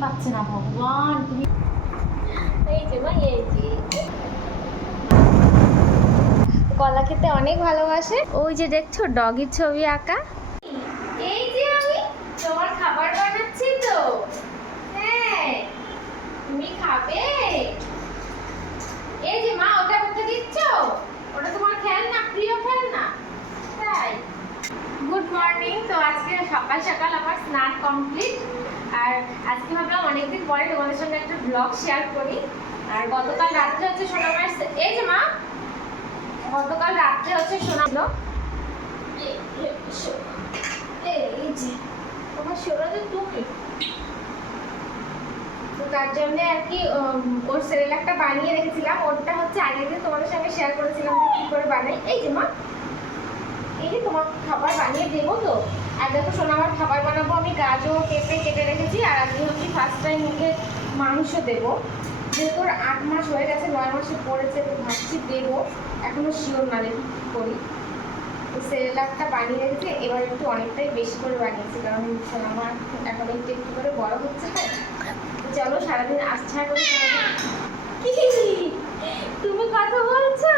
পাচ্ছে না ভগবান তুমি এই যে মা এই যে। কলা খেতে অনেক ভালোবাসে। ওই যে দেখছ ডগির ছবি আঁকা। এই যে আমি তোমার খাবার বানাচ্ছি তো। হ্যাঁ তুমি খাবে। এই যে মা ওটা করতে দিচ্ছ? ওটা তোমার খেলনা প্রিয় খেলনা। তাই। গুড মর্নিং তো আজকে সকাল সকাল আমার স্নান কমপ্লিট আর আজকে ভাবলাম অনেকদিন পরে তোমাদের সঙ্গে একটা ব্লগ শেয়ার করি। আর গতকাল রাত্রে হচ্ছে সোনামার এই যে মা গতকাল রাত্রে হচ্ছে সোনা এই যে তোমার সোনা যে তুমি তো তার জন্য আর কি ওর সেরেলাকটা বানিয়ে রেখেছিলাম। ওরটা হচ্ছে আগের দিন তোমাদের সঙ্গে শেয়ার করেছিলাম যে কি করে বানাই। এই যে মা এই যে তোমার খাবার বানিয়ে দেবো তো। আর দেখো শোনা আমার খাবার বানাবো, আমি গাজর, পেঁপে কেটে রেখেছি, আর আজকে হচ্ছে ফার্স্ট টাইম ওকে মাংস দেবো। যেহেতু আট মাস হয়ে গেছে, নয় মাসে পড়েছে, তো ভাবছি দেবো। এখনও শিওর না দেখি কী করি। তো সেরেলাকটা বানিয়ে রেখেছি, এবার একটু অনেকটাই বেশি করে বানিয়েছি, কারণ আমার এখন একটু একটু করে বড় হচ্ছে। চলো, সারাদিন আচ্ছা সারাদিন তুমি কথা বলছো?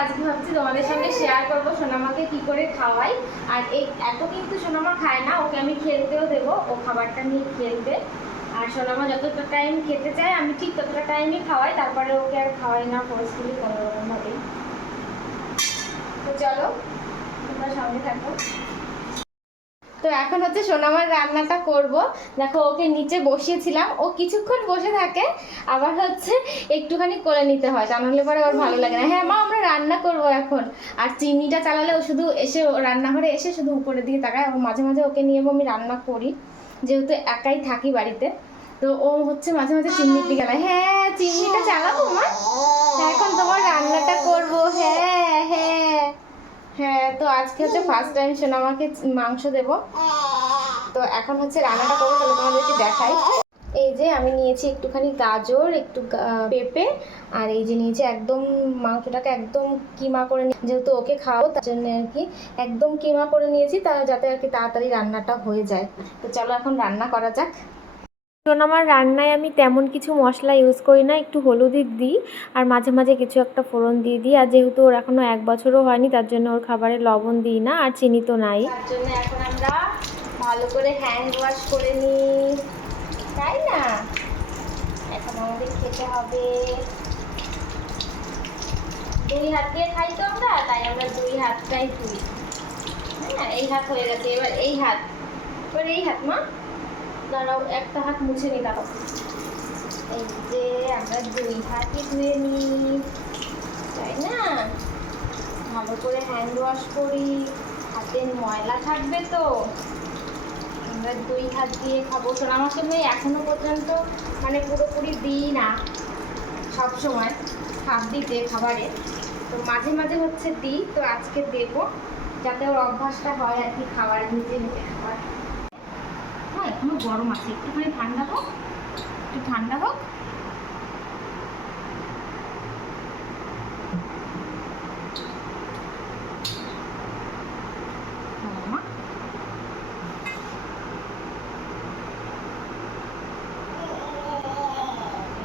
আজকে ভাবছি তোমাদের সঙ্গে শেয়ার করব সোনামাকে কি করে খাওয়াই আর এই, এত কিন্তু সোনামা খায় না, ওকে আমি খেলতেও দেবো, ও খাবারটা নিয়ে খেলবে। আর সোনামা যতটা টাইম খেতে চায়, আমি ঠিক ততটা টাইমই খাওয়াই, তারপরে ওকে আর খাওয়াই না ফোর্সফুলি কোনো রকমভাবেই। তো চলো, তোমরা সঙ্গে থাকো। তো এখন হচ্ছে সোনামার রান্নাটা করব। দেখো, ওকে নিচে বসিয়েছিলাম। ও কিছুক্ষণ বসে থাকে, আবার হচ্ছে একটুখানি কোলে নিতে হয়। তা নাহলে পরে ওর ভালো লাগে না। হ্যাঁ মা, আমরা রান্না করব এখন। আর চিমনিটা চালালে ও শুধু এসে রান্নাঘরে এসে শুধু উপরের দিকে তাকায়। মাঝে মাঝে ওকে নিয়ে আমি রান্না করি। যেহেতু একাই থাকি বাড়িতে। তো ও হচ্ছে মাঝে মাঝে চিমনির দিকে হ্যাঁ চিমনিটা চালাবো মা। এখন তোমার রান্নাটা করব। হ্যাঁ হ্যাঁ। হ্যাঁ তো আজকে হচ্ছে ফার্স্ট টাইম সোনামাকে মাংস দেবো। তো এখন হচ্ছে রান্নাটা করব, তাহলে তোমাদেরকে দেখাই। এই যে আমি নিয়েছি একটুখানি গাজর, একটু পেঁপে, আর এই যে নিয়েছি একদম মাংসটাকে একদম কিমা করে যেহেতু ওকে খাওয়াবো, তার জন্য আর কি একদম কিমা করে নিয়েছি, তা যাতে আর কি তাড়াতাড়ি রান্নাটা হয়ে যায়। তো চলো এখন রান্না করা যাক। কারণ আমার রান্নায় আমি তেমন কিছু মশলা ইউজ করি না, একটু হলুদই দিই আর মাঝে মাঝে কিছু একটা ফোড়ন দিয়ে দিই। আর যেহেতু ওর এখনও এক বছরও হয়নি, তার জন্য ওর খাবারে লবণ দিই না আর চিনি তো নাই। তার জন্য এখন আমরা ভালো করে হ্যান্ড ওয়াশ করে নিই। তাই না? এখন আমাদের খেতে হবে। দুই হাত দিয়ে খাই তো আমরা, তাই আমরা দুই হাতটাই ধুই। হ্যাঁ এই হাত হয়ে গেছে, এবার এই হাত। এবার এই হাত, মা। দাঁড়াও একটা হাত মুছে নি দাঁড়াও এই যে আমরা দুই হাতই ধুয়ে নিই। তাই না? ভালো করে হ্যান্ড ওয়াশ করি। হাতে ময়লা থাকবে তো। আমরা দুই হাত দিয়ে খাব। শোনা, আমার সঙ্গে এখনও পর্যন্ত মানে পুরোপুরি দিই না। সব সময় হাত দিতে খাবারে। তো মাঝে মাঝে হচ্ছে দিই। তো আজকে দেবো। যাতে ওর অভ্যাসটা হয় আর কি খাবার নিজে নিজে খাবার হ্যাঁ এখনও গরম আছে। একটুখানি ঠান্ডা হোক, একটু ঠান্ডা হোক।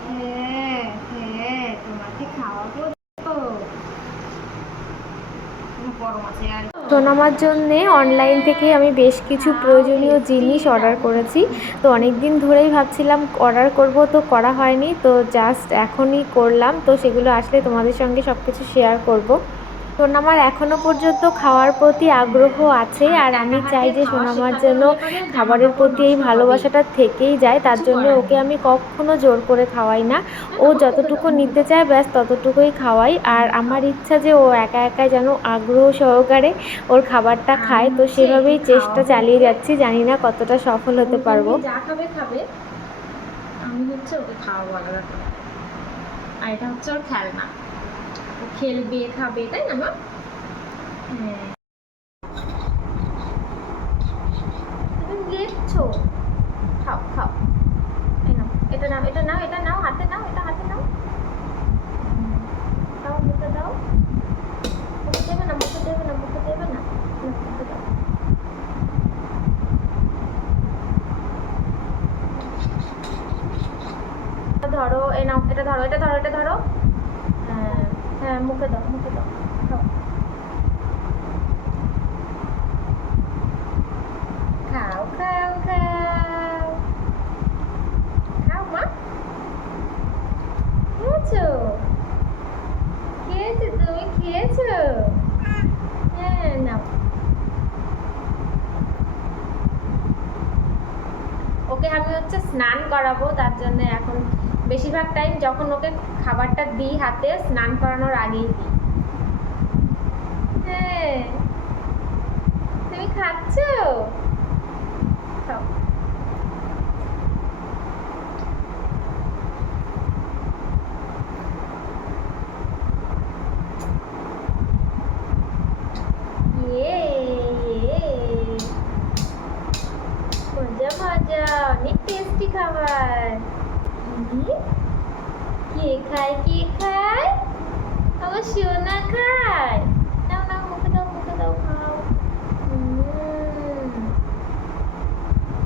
হ্যাঁ হ্যাঁ তো। গরম আছে, আর সোনামার জন্যে অনলাইন থেকে আমি বেশ কিছু প্রয়োজনীয় জিনিস অর্ডার করেছি। তো অনেক দিন ধরেই ভাবছিলাম অর্ডার করব, তো করা হয়নি। তো জাস্ট এখনই করলাম। তো সেগুলো আসলে তোমাদের সঙ্গে সব কিছু শেয়ার করব। সোনামার এখনও পর্যন্ত খাওয়ার প্রতি আগ্রহ আছে আর আমি চাই যে সোনামার জন্য খাবারের প্রতি এই ভালোবাসাটা থেকেই যায়। তার জন্য ওকে আমি কখনো জোর করে খাওয়াই না। ও যতটুকু নিতে চায় ব্যাস ততটুকুই খাওয়াই। আর আমার ইচ্ছা যে ও একা একাই যেন আগ্রহ সহকারে ওর খাবারটা খায়। তো সেভাবেই চেষ্টা চালিয়ে যাচ্ছি। জানি না কতটা সফল হতে পারব। আর এটা হচ্ছে ওর খেলনা। খেলবে, খাবে, তাই না, মা? হ্যাঁ। তুমি দেখছ? খাও খাও। এটা নাও এটা নাও এটা নাও, হাতে নাও, এটা হাতে নাও হুম। দাও মুখে দাও মুখে দেবে না মুখে দেবে না মুখে দেবে না না, মুখে দাও নাও এটা ধরো এটা ধরো এটা ধরো হ্যাঁ হ্যাঁ মুখে দাও মুখে দাও খাও। খাও খাও খাও খাও মা খেয়েছো খেয়েছো তুমি খেয়েছো হ্যাঁ নাও ওকে আমি হচ্ছে স্নান করাবো, তার জন্য এখন বেশিরভাগ টাইম যখন ওকে খাবারটা দিই হাতে, স্নান করানোর আগেই দিই। হ্যাঁ। তুমি খাচ্ছ? খাও ইয়ে ইয়ে মজা মজা অনেক টেস্টি খাবার কি? কে খায় কে খায় আমার সোনা খায় নাও নাও মুখে দাও মুখে দাও খাও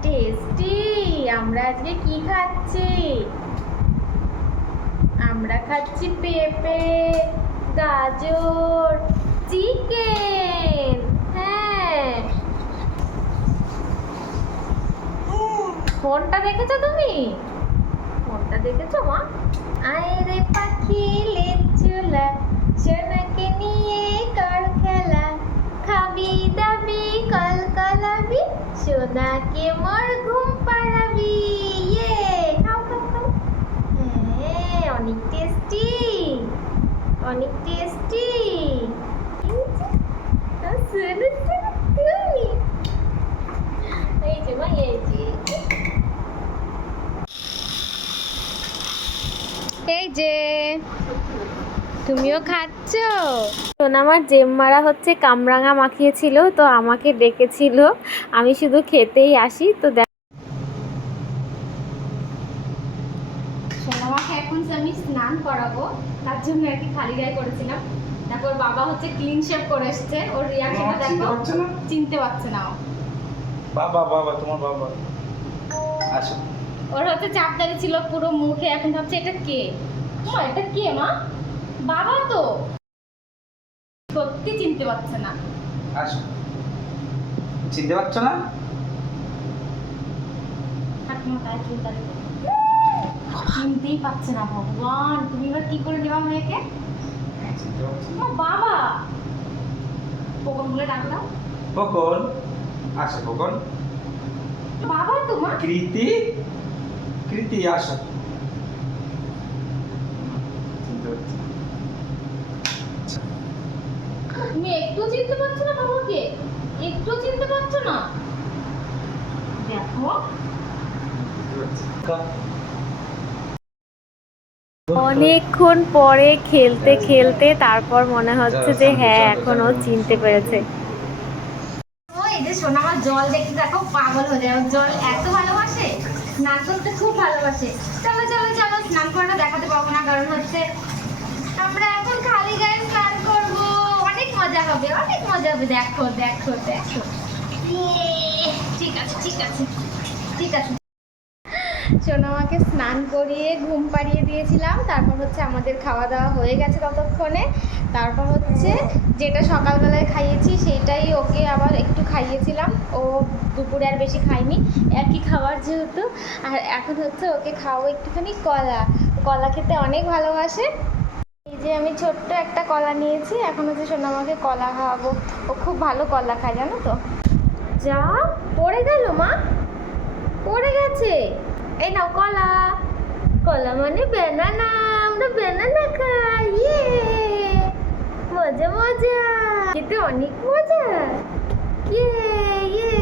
টেস্টি আমরা আজকে কি খাচ্ছি? আমরা খাচ্ছি পেঁপে, গাজর, চিকেন। হ্যাঁ। ফোনটা দেখেছ তুমি? ফোনটা দেখেছ, মা? আয় রে পাখি লেচুলা সোনাকে নিয়ে কর খেলা। খাবি দাবি কল কলাবি সোনাকে মোর ঘুম পাড়াবি ইয়ে খাও খাও খাও হ্যাঁ অনেক টেস্টি অনেক টেস্টি এই যে মা এই যে এই যে। তুমিও খাচ্ছ? সোনামার জেম মারা হচ্ছে কামরাঙা মাখিয়েছিল তো আমাকে ডেকেছিল। আমি শুধু খেতেই আসি তো দেখ আমি স্নান করাবো। তার জন্য আর কি খালি গায়ে করেছিলাম তারপর বাবা হচ্ছে ক্লিন শেভ করে এসছে। ওর রিয়াকশনটা দেখো চিনতে পারছে না? বাবা বাবা তোমার বাবা। আসো। ওর হচ্ছে চাপদারি ছিল পুরো মুখে এখন ভাবছে এটা কে? মা এটা কে মা? বাবা তো। সত্যি চিনতে পারছে না। আসো। চিনতে পারছ না? ঠাকুমা তাই চিন্তারি চিনতেই পারছে না ভগবান। তুমি এবার কি করে দেওয়া মেয়েকে বাবা। কখন বলে ডাক দাও। কখন আসো কখন বাবা তো মা কৃতি? কৃতি আসো। তুমি একটু চিনতে পারছ না বাবাকে? একটু চিনতে পারছ না? দেখো। অনেকক্ষণ পরে খেলতে খেলতে তারপর মনে হচ্ছে যে হ্যাঁ চিনতে পেরেছে। খুব ভালোবাসে। দেখাতে না কারণ হচ্ছে এখন খালি গায়ে স্নান করব। অনেক মজা হবে অনেক মজা হবে। দেখো দেখো দেখো। ইয়ে, ঠিক আছে ঠিক আছে ঠিক আছে। সোনামাকে স্নান করিয়ে ঘুম পাড়িয়ে দিয়েছিলাম। তারপর হচ্ছে আমাদের খাওয়া দাওয়া হয়ে গেছে ততক্ষণে। তারপর হচ্ছে যেটা সকালবেলায় খাইয়েছি সেটাই ওকে আবার একটু খাইয়েছিলাম। ও দুপুরে আর বেশি খায়নি, একই খাবার যেহেতু। আর এখন হচ্ছে ওকে খাওয়াবো একটুখানি কলা। কলা খেতে অনেক ভালোবাসে। এই যে আমি ছোট্ট একটা কলা নিয়েছি, এখন হচ্ছে সোনামাকে কলা খাওয়াবো। ও খুব ভালো কলা খায়, জানো তো? যা, পড়ে গেল মা? পড়ে গেছে? এই নাও কলা। কলা মানে বেনানা আমরা বেনানা খাই ইয়ে মজা মজা। খেতে অনেক মজা। ইয়ে ইয়ে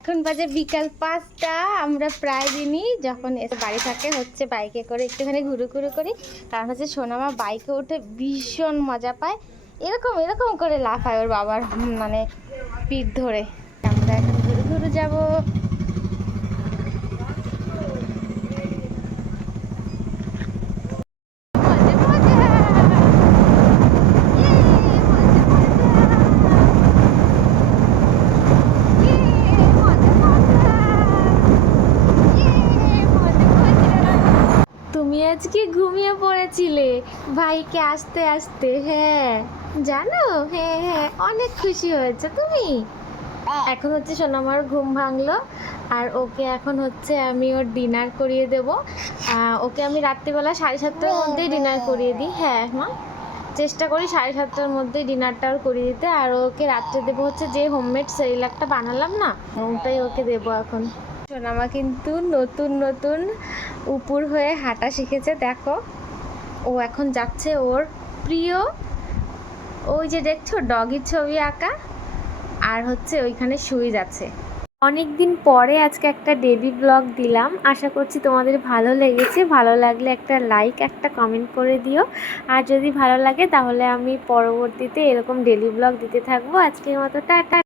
এখন বাজে বিকাল পাঁচটা, আমরা প্রায় দিনই যখন বাড়ি থাকে, হচ্ছে বাইকে করে একটুখানি ঘুরু ঘুরু করি, কারণ হচ্ছে সোনামা বাইকে উঠে ভীষণ মজা পায়। এরকম এরকম করে লাফায় ওর বাবার মানে পিঠ ধরে। আমরা এখন ঘুরে ঘুরে যাব। তুমি আজকে ঘুমিয়ে পড়েছিলে। ভাইকে আসতে আসতে হ্যাঁ। জানো? হ্যাঁ হ্যাঁ অনেক খুশি হয়েছে। তুমি? এখন হচ্ছে সোনামার ঘুম ভাঙলো, আর ওকে এখন হচ্ছে আমি ওর ডিনার করিয়ে দেবো। ওকে আমি রাত্রিবেলা সাড়ে সাতটার মধ্যেই ডিনার করিয়ে দিই। হ্যাঁ মা? চেষ্টা করি সাড়ে সাতটার মধ্যেই ডিনারটা ওর করিয়ে দিতে। আর ওকে রাত্রে দেবো হচ্ছে যে হোমমেড সেরিলাকটা বানালাম না, ওটাই ওকে দেবো এখন। সোনামা কিন্তু নতুন নতুন উপর হয়ে হাঁটা শিখেছে, দেখো। ও এখন যাচ্ছে ওর প্রিয় ওই যে দেখছ ডগির ছবি আঁকা, আর হচ্ছে ওইখানে সুইচ আছে। অনেক দিন পরে আজকে একটা ডেলি ব্লগ দিলাম। আশা করছি তোমাদের ভালো লেগেছে। ভালো লাগলে একটা লাইক একটা কমেন্ট করে দিও। আর যদি ভালো লাগে তাহলে আমি পরবর্তীতে এরকম ডেলি ব্লগ দিতে থাকব। আজকের মতো, টাটা।